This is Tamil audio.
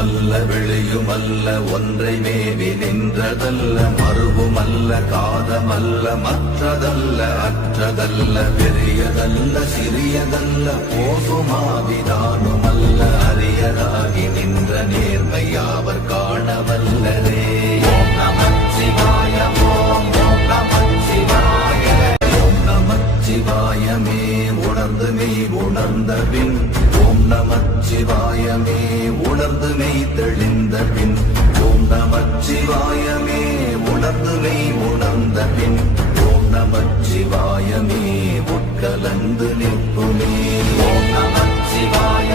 உள்ளுமல்ல வெளியுமல்ல ஒன்றை மேவி நின்றதல்ல மறுவுமல்ல காதமல்ல மற்றதல்ல அற்றதல்ல பெரியதல்ல சிறியதல்ல போகுமாவிதானுமல்ல அரியதாகி நின்ற நேர்மையாவர் காணவல்லரே. ஓம் நமச்சிவாய ஓம் நமச்சிவாய ஓம் நமச்சிவாயமே உணர்ந்து மெய் உணர்ந்த பின் ஓம் நமச்சிவாயமே உணர்ந்து மெய் தெளிந்த பின் ஓம் நமச்சிவாயமே உணர்ந்து மெய் உணர்ந்த பின் ஓம் நமச்சிவாயமே உட்கலந்து நிற்புமே. ஓம் நமச்சிவாய